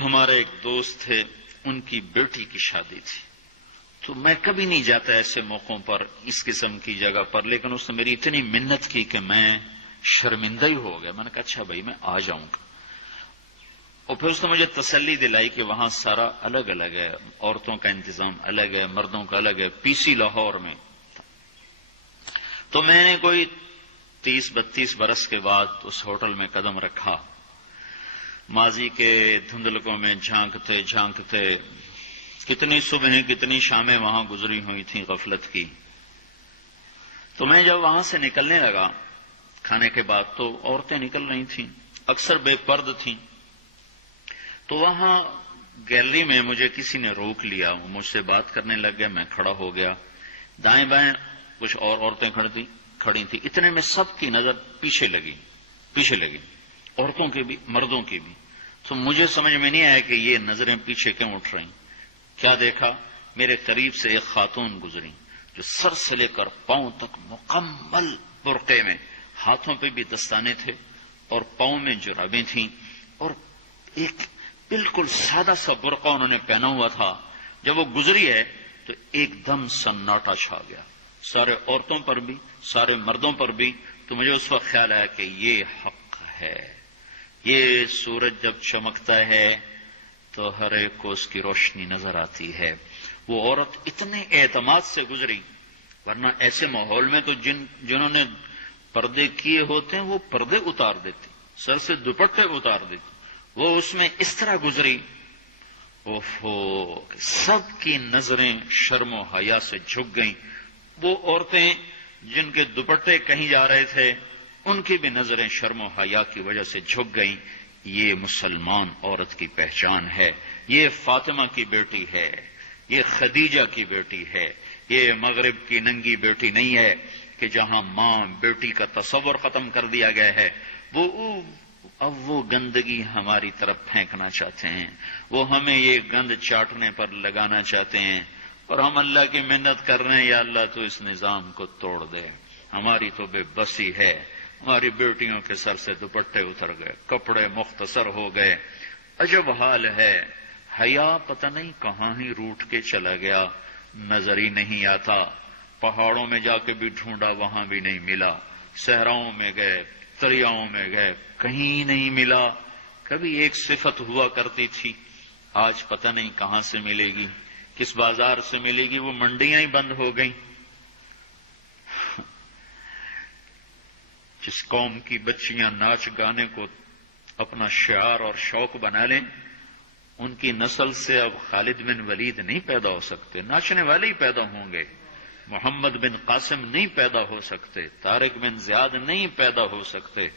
ہمارے ایک دوست تھے، ان کی بیٹی کی شادی تھی، تو میں کبھی نہیں جاتا ایسے موقعوں پر اس قسم کی جگہ پر، لیکن اس نے میری اتنی منت کی کہ میں شرمندہ ہی ہو گیا. میں نے کہا اچھا بھائی میں آ جاؤں گا. اور پھر اس نے مجھے تسلی دلائی کہ وہاں سارا الگ الگ ہے، عورتوں کا انتظام الگ ہے، مردوں کا الگ ہے. پی سی لاہور میں. تو میں نے کوئی 30-32 برس کے بعد اس ہوٹل میں قدم رکھا. ماضی کے دھندلکوں میں جھانکتے جھانکتے کتنی صبحیں کتنی شامیں وہاں گزری ہوئی تھیں غفلت کی. تو میں جب وہاں سے نکلنے لگا کھانے کے بعد، تو عورتیں نکل رہی تھیں، اکثر بے پرد تھیں. تو وہاں گیلری میں مجھے کسی نے روک لیا، وہ مجھ سے بات کرنے لگ گیا. میں کھڑا ہو گیا. دائیں بائیں کچھ اور عورتیں کھڑی تھیں. اتنے میں سب کی نظر پیچھے لگی، عورتوں کی بھی مردوں کی بھی. تو مجھے سمجھ میں نہیں آیا کہ یہ نظریں پیچھے کیوں اٹھ رہی. کیا دیکھا، میرے قریب سے ایک خاتون گزری جو سر سے لے کر پاؤں تک مکمل برقعے میں، ہاتھوں پہ بھی دستانے تھے اور پاؤں میں جرابیں تھیں، اور ایک بالکل سادہ سا برقع انہوں نے پہنا ہوا تھا. جب وہ گزری ہے تو ایک دم سناٹا چھا گیا، سارے عورتوں پر بھی سارے مردوں پر بھی. تو مجھے اس وقت خیال آیا کہ یہ حق ہے. یہ سورج جب چمکتا ہے تو ہر ایک کو اس کی روشنی نظر آتی ہے. وہ عورت اتنے اعتماد سے گزری، ورنہ ایسے ماحول میں تو جنہوں نے پردے کیے ہوتے ہیں وہ پردے اتار دیتے، سر سے دوپٹے اتار دیتے. وہ اس میں اس طرح گزری، سب کی نظریں شرم و حیا سے جھک گئیں. وہ عورتیں جن کے دوپٹے کہیں جا رہے تھے ان کی بھی نظریں شرم و حیا کی وجہ سے جھک گئیں. یہ مسلمان عورت کی پہچان ہے. یہ فاطمہ کی بیٹی ہے، یہ خدیجہ کی بیٹی ہے. یہ مغرب کی ننگی بیٹی نہیں ہے کہ جہاں ماں بیٹی کا تصور ختم کر دیا گیا ہے. اب وہ گندگی ہماری طرف پھینکنا چاہتے ہیں، وہ ہمیں یہ گند چاٹنے پر لگانا چاہتے ہیں. اور ہم اللہ کی منت کر رہے ہیں، یا اللہ تو اس نظام کو توڑ دے. ہماری تو بے بسی ہے. ہماری بیٹیوں کے سر سے دوپٹے اتر گئے، کپڑے مختصر ہو گئے. عجب حال ہے. حیا پتہ نہیں کہاں ہی روٹ کے چلا گیا، نظر ہی نہیں آتا. پہاڑوں میں جا کے بھی ڈھونڈا، وہاں بھی نہیں ملا. صحراؤں میں گئے، دریاؤں میں گئے، کہیں نہیں ملا. کبھی ایک صفت ہوا کرتی تھی، آج پتہ نہیں کہاں سے ملے گی، کس بازار سے ملے گی. وہ منڈیاں ہی بند ہو گئیں. جس قوم کی بچیاں ناچ گانے کو اپنا شعار اور شوق بنا لیں، ان کی نسل سے اب خالد بن ولید نہیں پیدا ہو سکتے، ناچنے والے ہی پیدا ہوں گے. محمد بن قاسم نہیں پیدا ہو سکتے، طارق بن زیاد نہیں پیدا ہو سکتے.